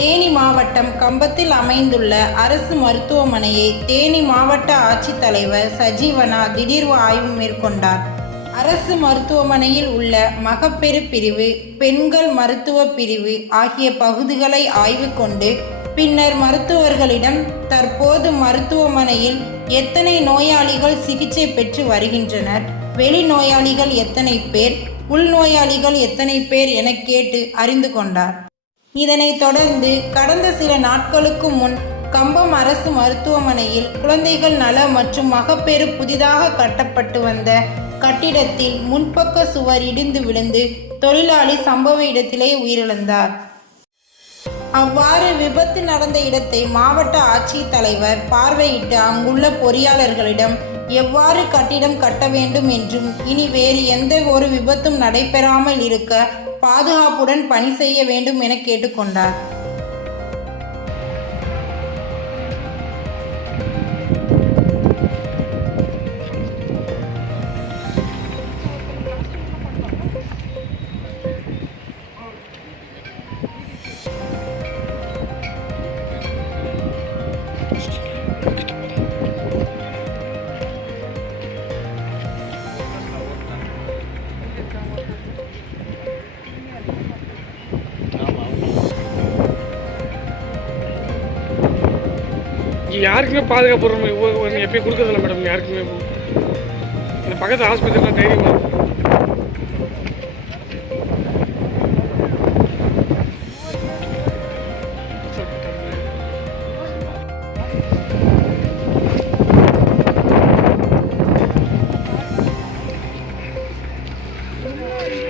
தேனி மாவட்டம் கம்பத்தில் அமைந்துள்ள அரசு மருத்துவமனையை தேனி மாவட்ட ஆட்சித்தலைவர் சஜீவனா திடீர் ஆய்வு மேற்கொண்டார். அரசு மருத்துவமனையில் உள்ள மகப்பெரு பிரிவு பெண்கள் மருத்துவ பிரிவு ஆகிய பகுதிகளை ஆய்வு கொண்டு பின்னர் மருத்துவர்களிடம் தற்போது மருத்துவமனையில் எத்தனை நோயாளிகள் சிகிச்சை பெற்று வருகின்றனர் வெளிநோயாளிகள் எத்தனை பேர் உள்நோயாளிகள் எத்தனை பேர் என கேட்டு அறிந்து கொண்டார். இதனைத் தொடர்ந்து கடந்த சில நாட்களுக்கு முன் கம்பம் அரசு மருத்துவமனையில் குழந்தைகள் நல மற்றும் மகப்பேறு புதிதாக கட்டப்பட்டு வந்த கட்டிடத்தில் முன்பக்க சுவர் இடிந்து விழுந்து தொழிலாளி சம்பவ இடத்திலே உயிரிழந்தார். அவ்வாறு விபத்து நடந்த இடத்தை மாவட்ட ஆட்சித்தலைவர் பார்வையிட்டு அங்குள்ள பொறியாளர்களிடம் எவ்வாறு கட்டிடம் கட்ட வேண்டும் என்றும் இனி வேறு எந்த ஒரு விபத்தும் நடைபெறாமல் இருக்க பாதுகாப்புடன் பணி செய்ய வேண்டும் என கேட்டுக்கொண்டார். இங்கே யாருக்குமே பாதுகாப்பு உரிமை எப்பயும் கொடுக்குறதில்ல மேடம் யாருக்குமே இந்த பக்கத்து ஆஸ்பத்திரியில் தைரியமாக இருக்கும் Thank